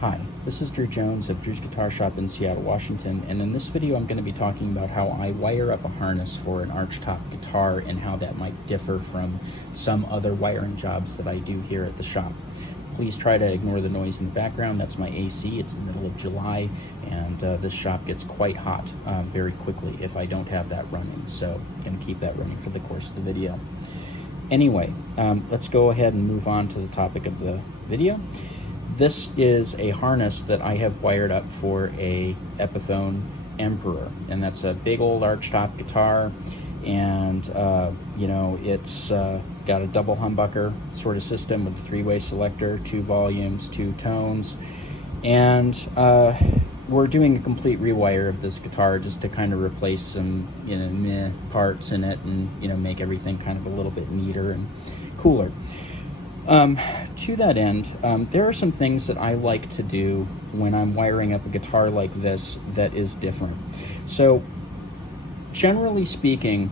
Hi, this is Drew Jones of Drewsguitarshop in Seattle, Washington, and in this video I'm going to be talking about how I wire up a harness for an Archtop guitar and how that might differ from some other wiring jobs that I do here at the shop. Please try to ignore the noise in the background. That's my AC. It's the middle of July, and this shop gets quite hot very quickly if I don't have that running, so I'm going to keep that running for the course of the video. Anyway, let's go ahead and move on to the topic of the video. This is a harness that I have wired up for a Epiphone Emperor, and that's a big old Archtop guitar, and you know, it's got a double humbucker sort of system with a three-way selector, 2 volumes, 2 tones, and we're doing a complete rewire of this guitar just to kind of replace some meh parts in it and make everything kind of a little bit neater and cooler. To that end, there are some things that I like to do when I'm wiring up a guitar like this that is different. So, generally speaking,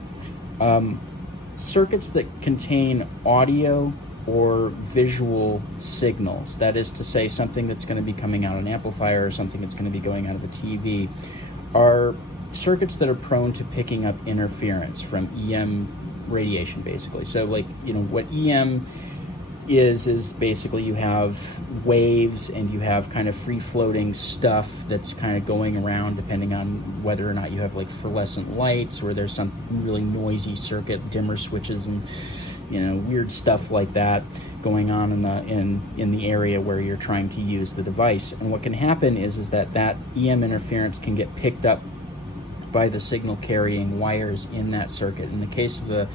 circuits that contain audio or visual signals, that is to say something that's going to be coming out of an amplifier or something that's going to be going out of a TV, are circuits that are prone to picking up interference from EM radiation, basically. So like, what EM is basically you have waves and you have kind of free-floating stuff that's kind of going around depending on whether or not you have like fluorescent lights or there's some really noisy circuit, dimmer switches and weird stuff like that going on in the area where you're trying to use the device. And what can happen is that EM interference can get picked up by the signal carrying wires in that circuit. In the case of the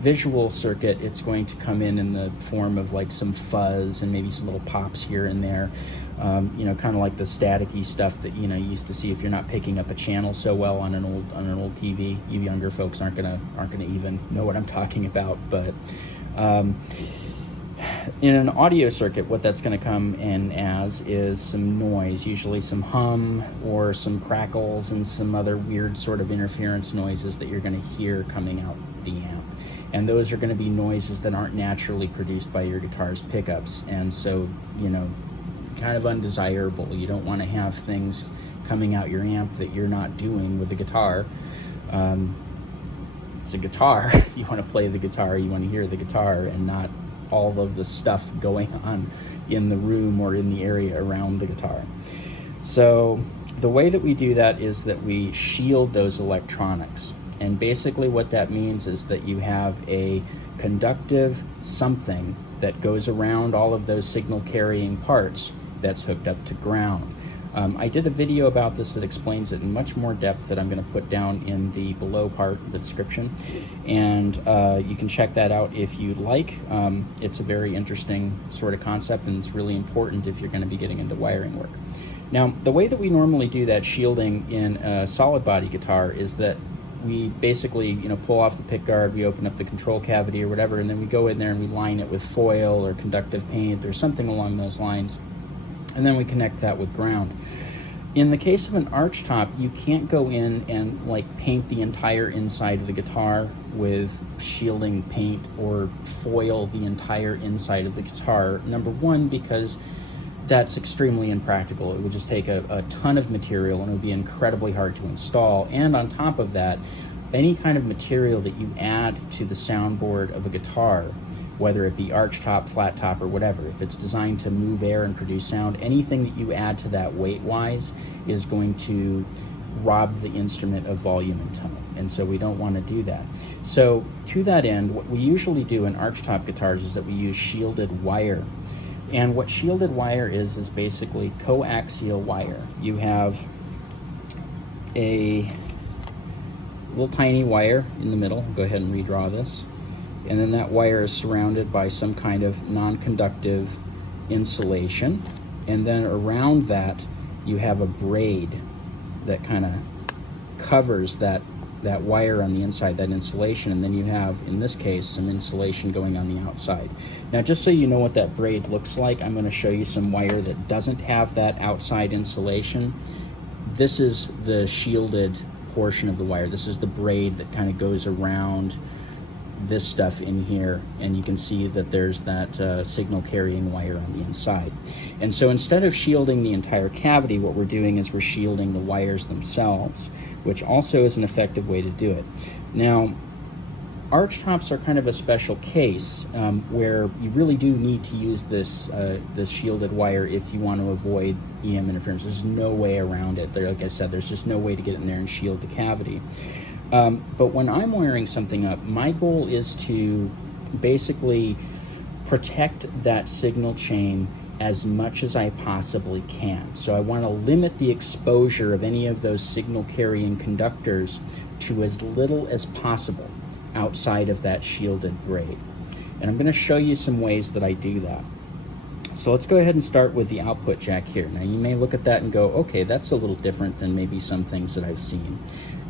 visual circuit, it's going to come in the form of like some fuzz and maybe some little pops here and there, kind of like the staticky stuff that you used to see if you're not picking up a channel so well on an old TV. You younger folks aren't gonna even know what I'm talking about, but in an audio circuit, what that's going to come in as is some noise, usually some hum or some crackles and some other weird sort of interference noises that you're going to hear coming out the amp. And those are going to be noises that aren't naturally produced by your guitar's pickups, and so kind of undesirable. You don't want to have things coming out your amp that you're not doing with the guitar. It's a guitar. You want to play the guitar, you want to hear the guitar, and not all of the stuff going on in the room or in the area around the guitar. So the way that we do that is that we shield those electronics. And basically what that means is that you have a conductive something that goes around all of those signal carrying parts that's hooked up to ground. I did a video about this that explains it in much more depth that I'm going to put down in the below part of the description, and you can check that out if you'd like. It's a very interesting sort of concept, and it's really important if you're going to be getting into wiring work. Now, the way that we normally do that shielding in a solid body guitar is that we basically pull off the pick guard, we open up the control cavity or whatever, and then we go in there and we line it with foil or conductive paint or something along those lines, and then we connect that with ground. In the case of an Archtop, you can't go in and like paint the entire inside of the guitar with shielding paint or foil the entire inside of the guitar. Number one, because that's extremely impractical. It would just take a ton of material and it would be incredibly hard to install. And on top of that, any kind of material that you add to the soundboard of a guitar, whether it be archtop, flat top, or whatever, if it's designed to move air and produce sound, anything that you add to that weight-wise is going to rob the instrument of volume and tone, and so we don't want to do that. So to that end, what we usually do in Archtop guitars is that we use shielded wire. And what shielded wire is basically coaxial wire. You have a little tiny wire in the middle. I'll go ahead and redraw this. And then that wire is surrounded by some kind of non-conductive insulation. And then around that, you have a braid that kind of covers that wire on the inside, that insulation, and then you have, in this case, some insulation going on the outside. Now, just so you know what that braid looks like, I'm going to show you some wire that doesn't have that outside insulation. This is the shielded portion of the wire. This is the braid that kind of goes around this stuff in here, and you can see that there's that signal carrying wire on the inside. And so instead of shielding the entire cavity, what we're doing is we're shielding the wires themselves, which also is an effective way to do it. Now, Archtops are kind of a special case where you really do need to use this shielded wire if you want to avoid EM interference. There's no way around it. Like I said, there's just no way to get in there and shield the cavity. But when I'm wiring something up, my goal is to basically protect that signal chain as much as I possibly can. So I want to limit the exposure of any of those signal carrying conductors to as little as possible outside of that shielded braid. And I'm going to show you some ways that I do that. So let's go ahead and start with the output jack here. Now you may look at that and go, okay, that's a little different than maybe some things that I've seen.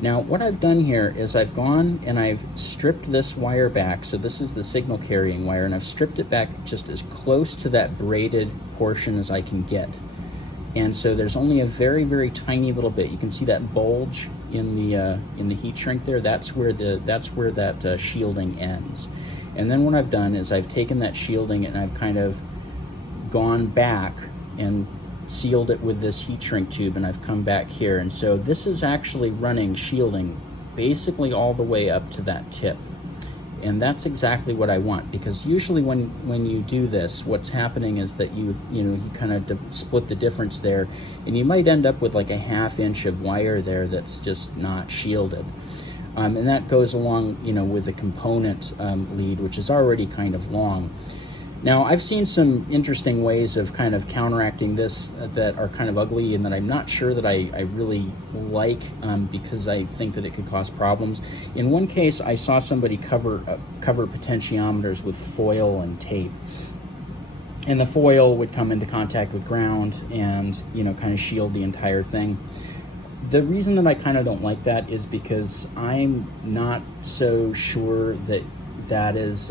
Now what I've done here is I've gone and I've stripped this wire back. So this is the signal carrying wire, and I've stripped it back just as close to that braided portion as I can get. And so there's only a very, very tiny little bit. You can see that bulge in the heat shrink there. That's where that shielding ends. And then what I've done is I've taken that shielding and I've kind of gone back and sealed it with this heat shrink tube, and I've come back here. And so this is actually running shielding basically all the way up to that tip. And that's exactly what I want, because usually when you do this, what's happening is that you kind of split the difference there, and you might end up with like a 1/2 inch of wire there that's just not shielded. And that goes along, with the component lead, which is already kind of long. Now, I've seen some interesting ways of kind of counteracting this that are kind of ugly and that I'm not sure that I really like because I think that it could cause problems. In one case, I saw somebody cover potentiometers with foil and tape. And the foil would come into contact with ground and, kind of shield the entire thing. The reason that I kind of don't like that is because I'm not so sure that that is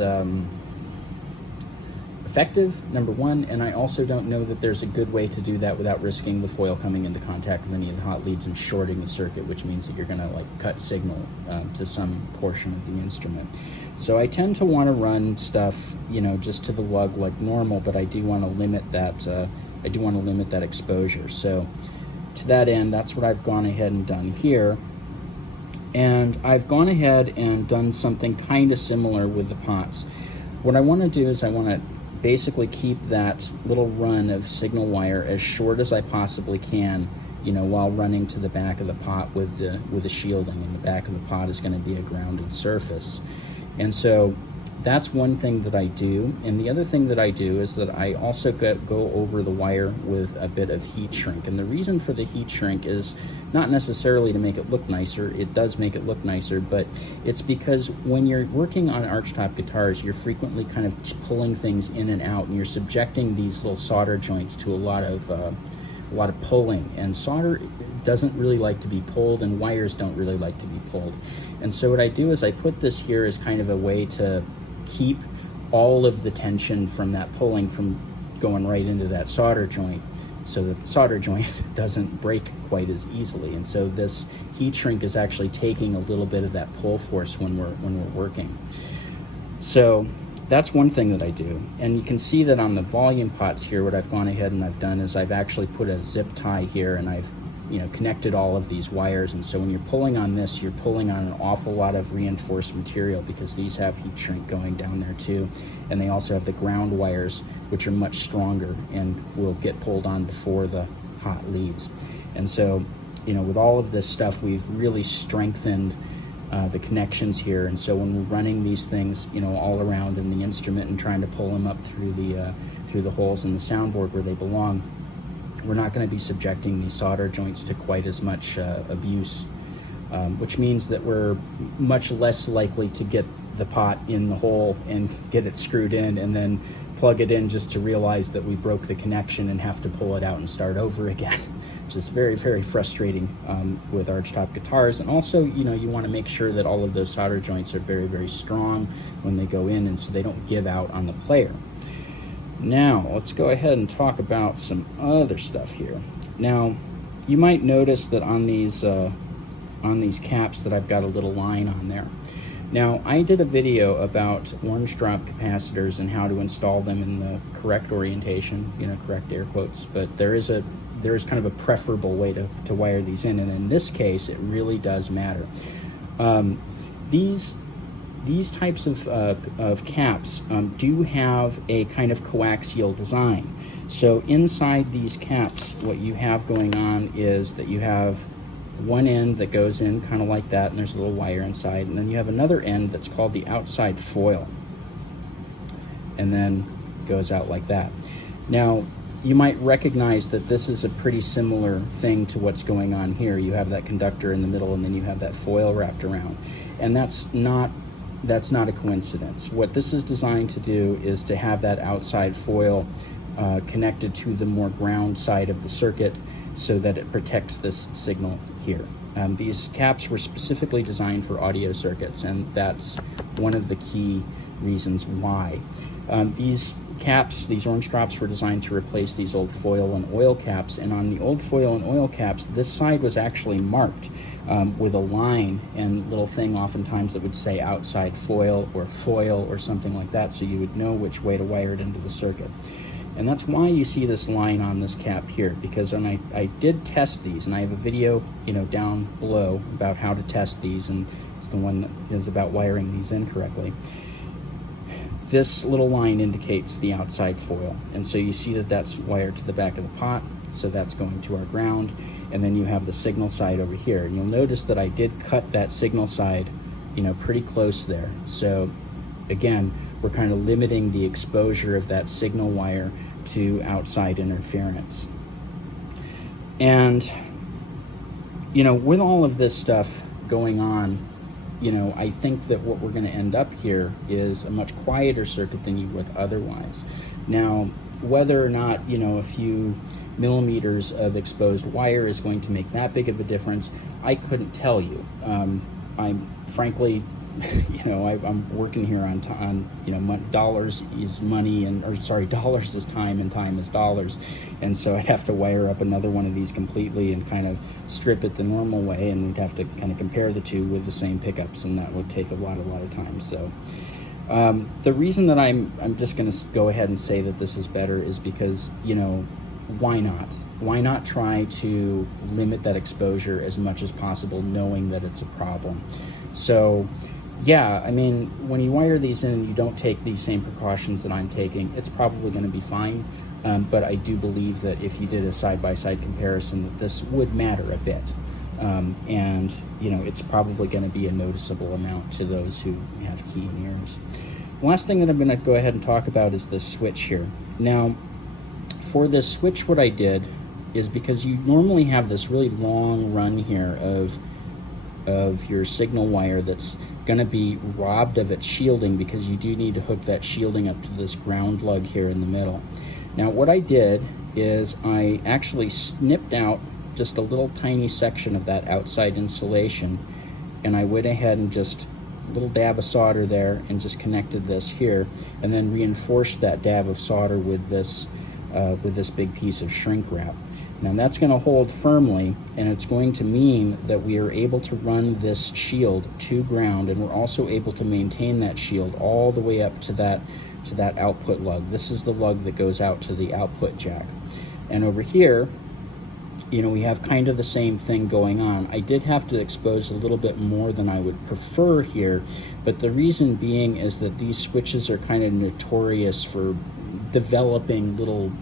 effective, number one, and I also don't know that there's a good way to do that without risking the foil coming into contact with any of the hot leads and shorting the circuit, which means that you're going to cut signal to some portion of the instrument. So I tend to want to run stuff, just to the lug like normal, but I do want to limit that. I do want to limit that exposure. So to that end, that's what I've gone ahead and done here. And I've gone ahead and done something kind of similar with the pots. What I want to do is I want to basically keep that little run of signal wire as short as I possibly can, while running to the back of the pot with the shielding, and the back of the pot is going to be a grounded surface. And so that's one thing that I do. And the other thing that I do is that I also go over the wire with a bit of heat shrink. And the reason for the heat shrink is not necessarily to make it look nicer. It does make it look nicer, but it's because when you're working on archtop guitars, you're frequently kind of pulling things in and out, and you're subjecting these little solder joints to a lot of pulling. And solder doesn't really like to be pulled, and wires don't really like to be pulled. And so what I do is I put this here as kind of a way to keep all of the tension from that pulling from going right into that solder joint, so that the solder joint doesn't break quite as easily. And so this heat shrink is actually taking a little bit of that pull force when we're working. So that's one thing that I do. And you can see that on the volume pots here, what I've gone ahead and I've done is I've actually put a zip tie here, and I've connected all of these wires. And so when you're pulling on this, you're pulling on an awful lot of reinforced material, because these have heat shrink going down there too. And they also have the ground wires, which are much stronger and will get pulled on before the hot leads. And so, with all of this stuff, we've really strengthened the connections here. And so when we're running these things, all around in the instrument and trying to pull them up through the holes in the soundboard where they belong, we're not going to be subjecting these solder joints to quite as much abuse, which means that we're much less likely to get the pot in the hole and get it screwed in and then plug it in just to realize that we broke the connection and have to pull it out and start over again, which is very, very frustrating with archtop guitars. And also, you want to make sure that all of those solder joints are very, very strong when they go in, and so they don't give out on the player. Now, let's go ahead and talk about some other stuff here. Now, you might notice that on these caps that I've got a little line on there. Now, I did a video about orange drop capacitors and how to install them in the correct orientation, correct air quotes, but there is kind of a preferable way to wire these in, and in this case, it really does matter. These types of caps do have a kind of coaxial design. So inside these caps, what you have going on is that you have one end that goes in kind of like that, and there's a little wire inside, and then you have another end that's called the outside foil, and then goes out like that. Now, you might recognize that this is a pretty similar thing to what's going on here. You have that conductor in the middle, and then you have that foil wrapped around, and that's not a coincidence. What this is designed to do is to have that outside foil connected to the more ground side of the circuit so that it protects this signal here. These caps were specifically designed for audio circuits, and that's one of the key reasons why. These caps, these orange drops, were designed to replace these old foil and oil caps, and on the old foil and oil caps, this side was actually marked with a line and little thing oftentimes that would say outside foil or something like that, so you would know which way to wire it into the circuit. And that's why you see this line on this cap here, because when I did test these, and I have a video down below about how to test these, and it's the one that is about wiring these in correctly. This little line indicates the outside foil, and so you see that that's wired to the back of the pot, so that's going to our ground, and then you have the signal side over here, and you'll notice that I did cut that signal side pretty close there. So again, we're kind of limiting the exposure of that signal wire to outside interference. And with all of this stuff going on, I think that what we're going to end up here is a much quieter circuit than you would otherwise. Now, whether or not, a few millimeters of exposed wire is going to make that big of a difference, I couldn't tell you. I'm frankly, I'm working here on dollars is money, dollars is time, and time is dollars, and so I'd have to wire up another one of these completely and kind of strip it the normal way, and we'd have to kind of compare the two with the same pickups, and that would take a lot of time. So the reason that I'm just going to go ahead and say that this is better is because why not try to limit that exposure as much as possible, knowing that it's a problem. So yeah, I mean, when you wire these in and you don't take these same precautions that I'm taking, it's probably going to be fine. But I do believe that if you did a side-by-side comparison, that this would matter a bit. And it's probably going to be a noticeable amount to those who have keen ears. The last thing that I'm going to go ahead and talk about is this switch here. Now, for this switch, what I did is, because you normally have this really long run here of your signal wire that's going to be robbed of its shielding, because you do need to hook that shielding up to this ground lug here in the middle. Now, what I did is I actually snipped out just a little tiny section of that outside insulation, and I went ahead and just a little dab of solder there and just connected this here, and then reinforced that dab of solder with this big piece of shrink wrap. Now that's going to hold firmly, and it's going to mean that we are able to run this shield to ground, and we're also able to maintain that shield all the way up to that output lug. This is the lug that goes out to the output jack. And over here, we have kind of the same thing going on. I did have to expose a little bit more than I would prefer here, but the reason being is that these switches are kind of notorious for developing little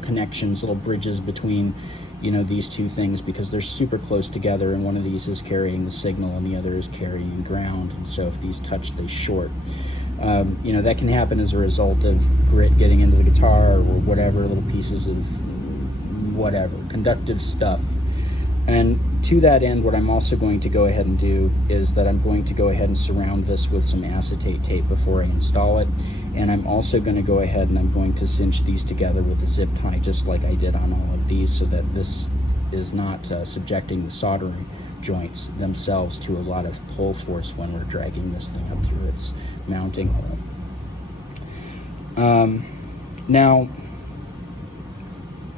connections, little bridges between these two things, because they're super close together, and one of these is carrying the signal and the other is carrying ground, and so if these touch, they short. That can happen as a result of grit getting into the guitar or whatever, little pieces of whatever conductive stuff. And to that end, what I'm also going to go ahead and do is that I'm going to go ahead and surround this with some acetate tape before I install it. And I'm also going to go ahead and I'm going to cinch these together with a zip tie, just like I did on all of these, so that this is not subjecting the soldering joints themselves to a lot of pull force when we're dragging this thing up through its mounting hole. Now,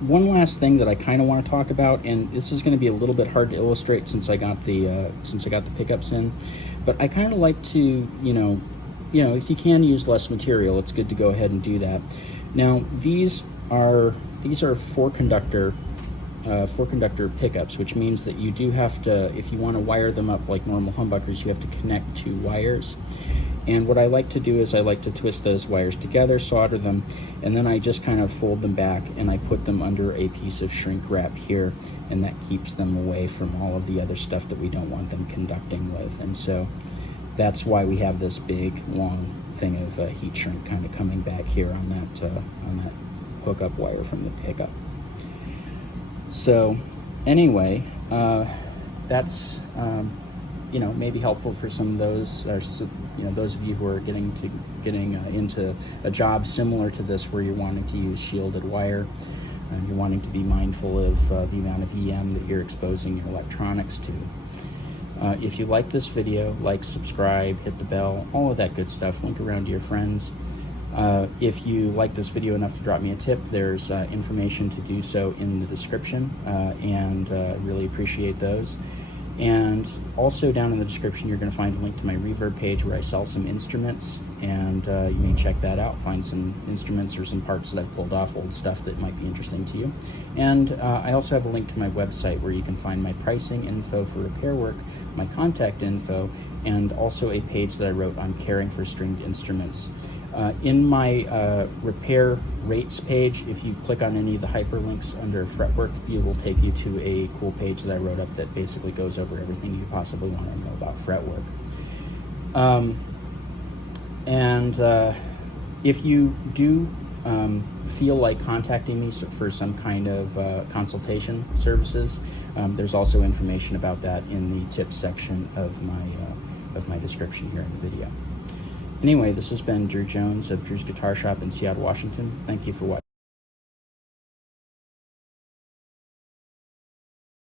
one last thing that I kind of want to talk about, and this is going to be a little bit hard to illustrate since I got the pickups in, but I kind of like to, if you can use less material, it's good to go ahead and do that. Now these are four conductor pickups, which means that you do have to, if you want to wire them up like normal humbuckers, you have to connect two wires. And what I like to do is I like to twist those wires together, solder them, and then I just kind of fold them back and I put them under a piece of shrink wrap here, and that keeps them away from all of the other stuff that we don't want them conducting with. And so that's why we have this big long thing of heat shrink kind of coming back here on that hookup wire from the pickup. So anyway, that's maybe helpful for some of those, or those of you who are getting into a job similar to this, where you're wanting to use shielded wire, and you're wanting to be mindful of the amount of EM that you're exposing your electronics to. If you like this video, like, subscribe, hit the bell, all of that good stuff. Link around to your friends. If you like this video enough to drop me a tip, there's information to do so in the description, and really appreciate those. And also down in the description, you're going to find a link to my Reverb page where I sell some instruments, and you may check that out, find some instruments or some parts that I've pulled off, old stuff that might be interesting to you. And I also have a link to my website where you can find my pricing info for repair work, my contact info, and also a page that I wrote on caring for stringed instruments. In my repair rates page, if you click on any of the hyperlinks under fretwork, it will take you to a cool page that I wrote up that basically goes over everything you possibly want to know about fretwork. If you do feel like contacting me for some kind of consultation services, there's also information about that in the tips section of my description here in the video. Anyway, this has been Drew Jones of Drew's Guitar Shop in Seattle, Washington. Thank you for watching.